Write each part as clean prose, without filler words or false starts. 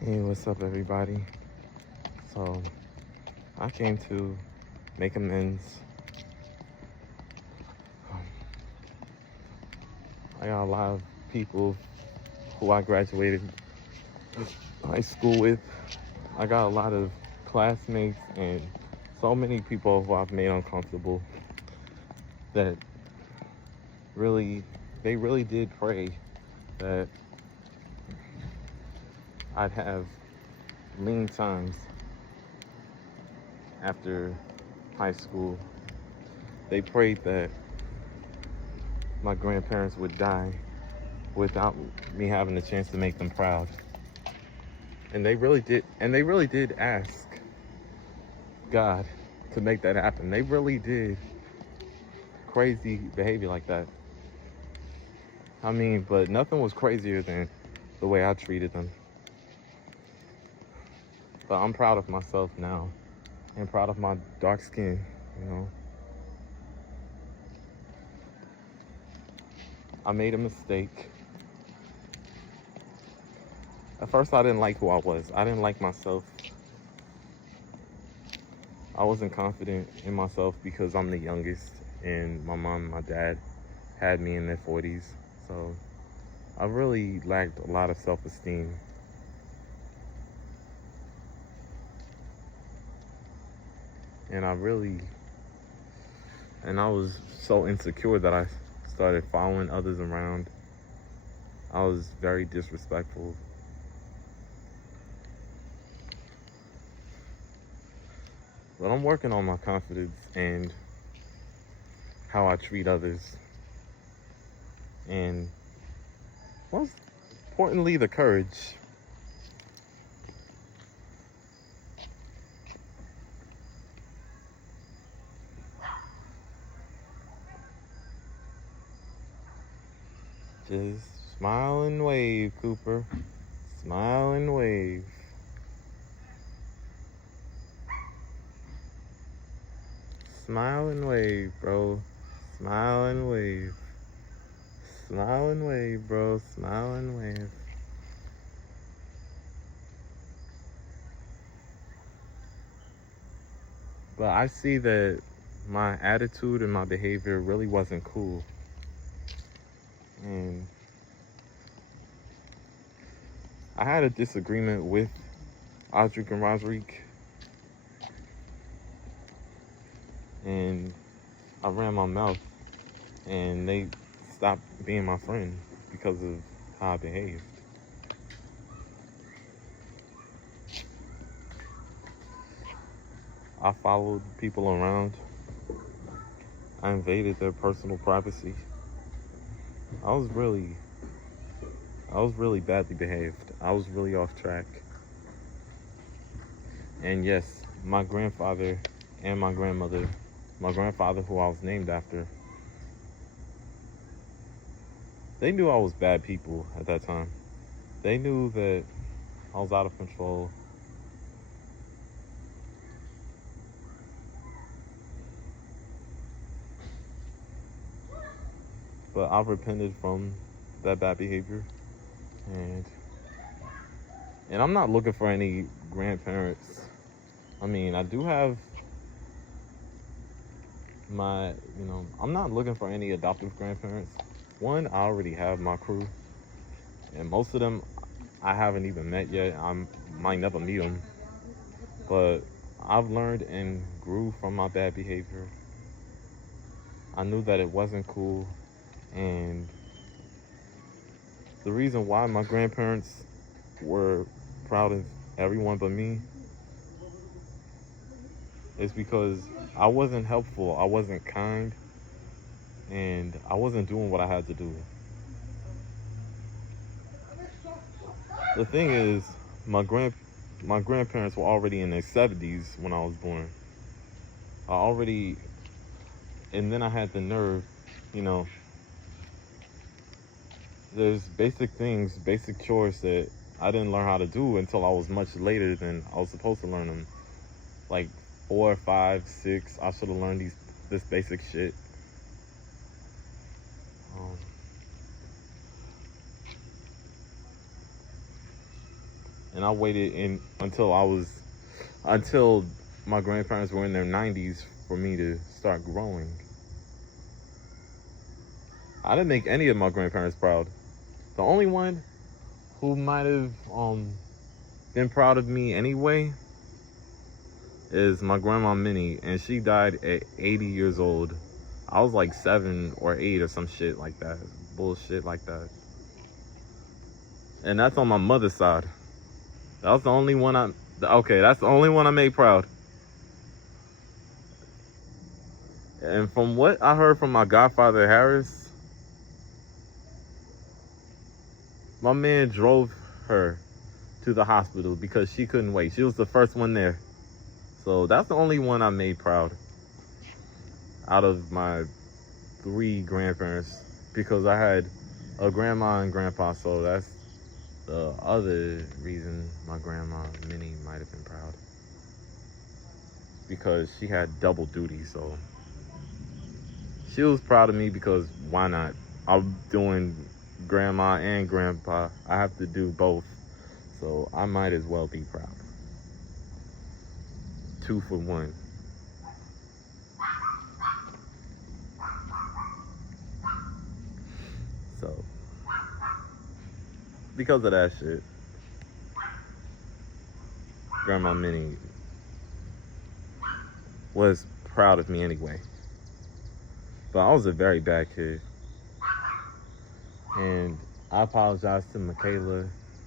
Hey, what's up, everybody? So, I came to make amends. Um, I got a lot of people who I graduated high school with. I got a lot of classmates and so many people who I've made uncomfortable that really, they really did pray that I'd have lean times after high school. They prayed that my grandparents would die without me having the chance to make them proud. And they really did ask God to make that happen. They really did crazy behavior like that. I mean, but nothing was crazier than the way I treated them. But I'm proud of myself now and proud of my dark skin, you know. I made a mistake. At first I didn't like who I was. I didn't like myself. I wasn't confident in myself because I'm the youngest and my mom and my dad had me in their 40s. So I really lacked a lot of self-esteem. And I was so insecure that I started following others around. I was very disrespectful. But I'm working on my confidence and how I treat others. And most importantly, the courage. Just smile and wave, Cooper. Smile and wave. Smile and wave, bro. Smile and wave. Smile and wave, bro. Smile and wave. But I see that my attitude and my behavior really wasn't cool. And I had a disagreement with Audric and Roderick. And I ran my mouth. And they stopped being my friend because of how I behaved. I followed people around. I invaded their personal privacy. I was really I was really badly behaved. I was really off track. And yes, my grandfather and my grandmother, my grandfather who I was named after, they knew I was bad people at that time. They knew that I was out of control. But I repented from that bad behavior. And and I'm not looking for any grandparents. I mean, I do have I'm not looking for any adoptive grandparents. One, I already have my crew, and most of them I haven't even met yet. I might never meet them, but I've learned and grew from my bad behavior. I knew that it wasn't cool, and the reason why my grandparents were proud of everyone but me is because I wasn't helpful, I wasn't kind, and I wasn't doing what I had to do. The thing is, my grand my grandparents were already in their 70s when I was born. I already and then I had the nerve, you know, there's basic things, basic chores that I didn't learn how to do until I was much later than I was supposed to learn them. Like 4, 5, 6, I should have learned this basic shit. Um, and I waited until my grandparents were in their 90s for me to start growing. I didn't make any of my grandparents proud. The only one who might have been proud of me anyway is my grandma Minnie, and she died at 80 years old. I was like 7 or 8 or some shit like that. Bullshit like that. And that's on my mother's side. That was the only one that's the only one I made proud. And from what I heard from my godfather Harris, my man drove her to the hospital because she couldn't wait. She was the first one there. So that's the only one I made proud out of my 3 grandparents, because I had a grandma and grandpa, so that's the other reason my grandma Minnie might have been proud, because she had double duty. So she was proud of me because why not? I'm doing grandma and grandpa. I have to do both, so I might as well be proud. 2 for 1. So because of that shit, Grandma Minnie was proud of me anyway. But I was a very bad kid. And I apologize to Michaela.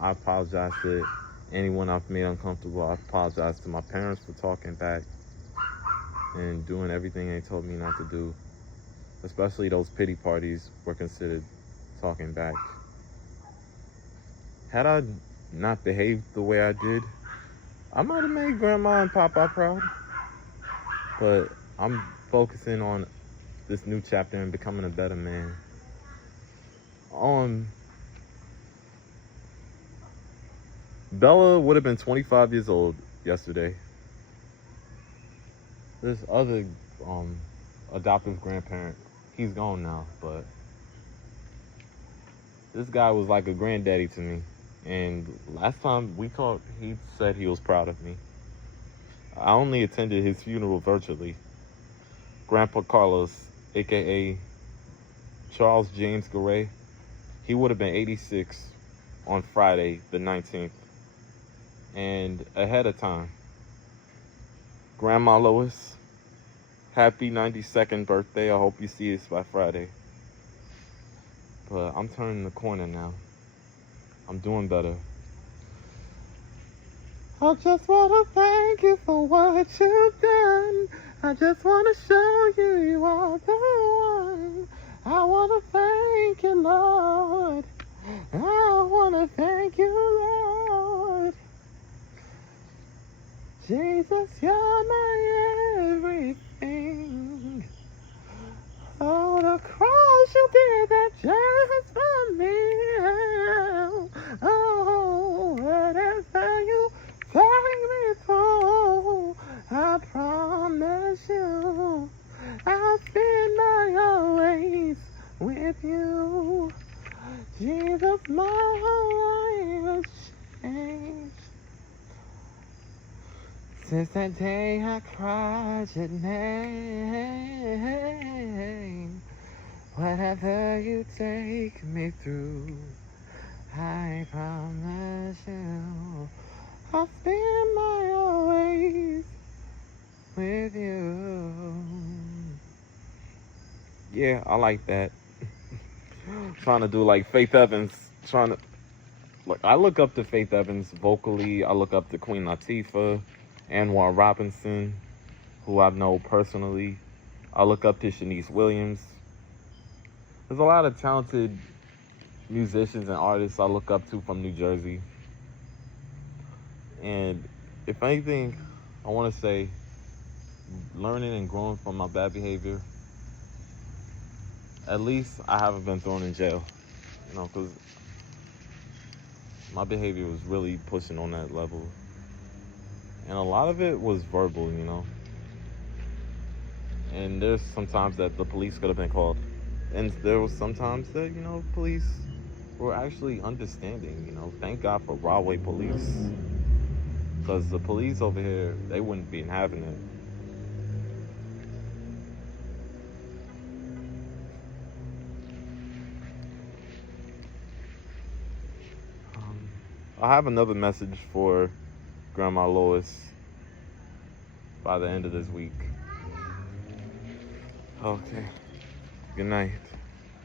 I apologize to anyone I've made uncomfortable. I apologize to my parents for talking back and doing everything they told me not to do. Especially those pity parties were considered talking back. Had I not behaved the way I did, I might have made Grandma and Papa proud. But I'm focusing on this new chapter and becoming a better man. Bella would have been 25 years old yesterday. This other adoptive grandparent, he's gone now, but this guy was like a granddaddy to me. And last time we talked, he said he was proud of me. I only attended his funeral virtually. Grandpa Carlos, aka Charles James Garay, he would have been 86 on Friday the 19th. And ahead of time, Grandma Lois, happy 92nd birthday. I hope you see this by Friday. But I'm turning the corner now. I'm doing better. I just want to thank you for what you've done. I just want to show you are the one. I want to thank you, Lord. I want to thank you, Lord. Jesus, you're my everything. Oh, the cross you did that just for me. Oh, whatever you take me through, I promise you, I'll spend my always with you. Jesus, my whole life has changed since that day I cried your name. Whatever you take me through, I promise you, I'll spend my always with you. Yeah, I like that. Trying to do like Faith Evans. I look up to Faith Evans vocally. I look up to Queen Latifah, Anwar Robinson, who I know personally. I look up to Shanice Williams. There's a lot of talented musicians and artists I look up to from New Jersey. And if anything, I want to say, learning and growing from my bad behavior, at least I haven't been thrown in jail. Because my behavior was really pushing on that level. And a lot of it was verbal, And there's some times that the police could have been called. And there was sometimes that, police were actually understanding. You know, thank God for Broadway police, because the police over here, they wouldn't be having it. Um, I have another message for Grandma Lois by the end of this week. Okay. Good night.